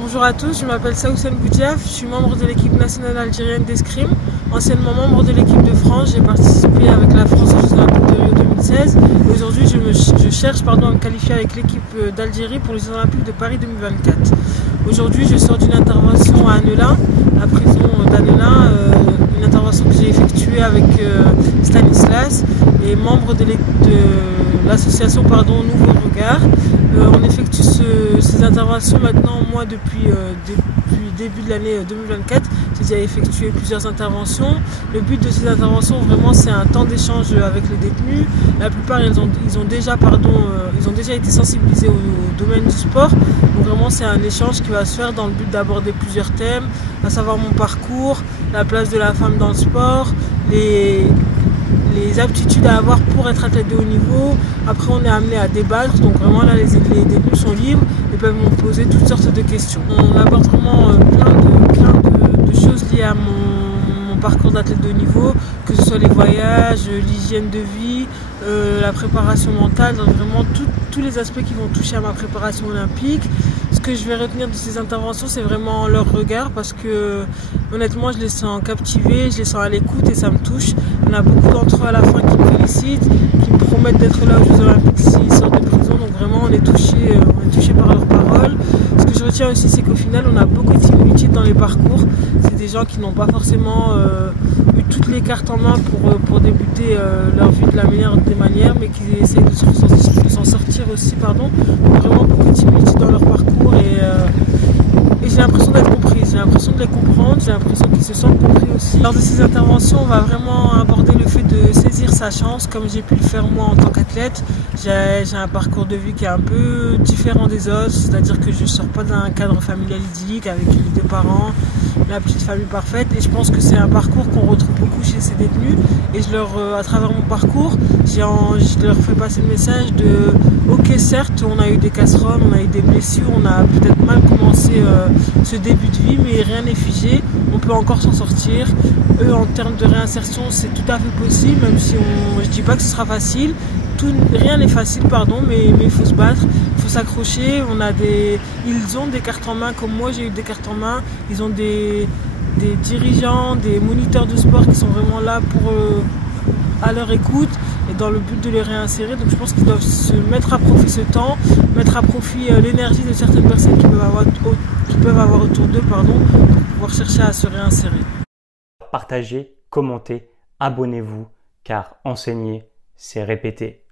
Bonjour à tous, je m'appelle Saoussane Boudiaf, je suis membre de l'équipe nationale algérienne d'escrime, anciennement membre de l'équipe de France. J'ai participé avec la France aux Jeux Olympiques de Rio 2016 et aujourd'hui je cherche à me qualifier avec l'équipe d'Algérie pour les Jeux Olympiques de Paris 2024. Aujourd'hui je sors d'une intervention à Annelin, la prison d'Annelin, une intervention que j'ai effectuée avec Stanislas et membre de l'association Nouveau Regard. On effectue ces interventions maintenant, moi depuis le début de l'année 2024, j'ai déjà effectué plusieurs interventions. Le but de ces interventions, vraiment, c'est un temps d'échange avec les détenus. La plupart, ils ont déjà été sensibilisés au domaine du sport. Donc vraiment, c'est un échange qui va se faire dans le but d'aborder plusieurs thèmes, à savoir mon parcours, la place de la femme dans le sport, les aptitudes à avoir pour être athlète de haut niveau. Après on est amené à débattre, donc vraiment là les détenus sont libres et peuvent me poser toutes sortes de questions. On aborde vraiment plein de choses liées à mon parcours d'athlète de haut niveau, que ce soit les voyages, l'hygiène de vie, la préparation mentale, donc vraiment tous les aspects qui vont toucher à ma préparation olympique. Ce que je vais retenir de ces interventions, c'est vraiment leur regard, parce que honnêtement je les sens captivés, je les sens à l'écoute et ça me touche. Il y en a beaucoup d'entre eux à la fin qui me félicitent, qui me promettent d'être là aux Jeux Olympiques s'ils sortent de prison, donc vraiment on est touché par leurs paroles. Ce que je retiens aussi, c'est qu'au final on a beaucoup de similitudes dans les parcours. C'est des gens qui n'ont pas forcément eu toutes les cartes en main pour débuter leur vie de la meilleure des manières, mais qui essayent de s'en sortir aussi. Donc vraiment beaucoup de similitudes dans leur parcours et j'ai l'impression d'être comprise, j'ai l'impression de les comprendre, j'ai l'impression qu'ils se sentent compris aussi. Lors de ces interventions, on va vraiment aborder le fait de saisir sa chance, comme j'ai pu le faire moi en tant qu'athlète. J'ai un parcours de vie qui est un peu différent des autres, c'est-à-dire que je ne sors pas d'un cadre familial idyllique avec les deux parents, la petite famille parfaite, et je pense que c'est un parcours qu'on retrouve beaucoup chez ces détenus, et à travers mon parcours, je leur fais passer le message de ok, certes on a eu des casseroles, on a eu des blessures, on a peut-être mal commencé ce début de vie, mais rien n'est figé, on peut encore s'en sortir. Eux, en termes de réinsertion, c'est tout à fait possible, même si je ne dis pas que ce sera facile. Rien n'est facile, mais il faut se battre, il faut s'accrocher. Ils ont des cartes en main, comme moi j'ai eu des cartes en main. Ils ont des dirigeants, des moniteurs de sport qui sont vraiment là à leur écoute et dans le but de les réinsérer. Donc je pense qu'ils doivent se mettre à profit ce temps, mettre à profit l'énergie de certaines personnes qui peuvent avoir autour d'eux, pour pouvoir chercher à se réinsérer. Partagez, commentez, abonnez-vous, car enseigner, c'est répéter.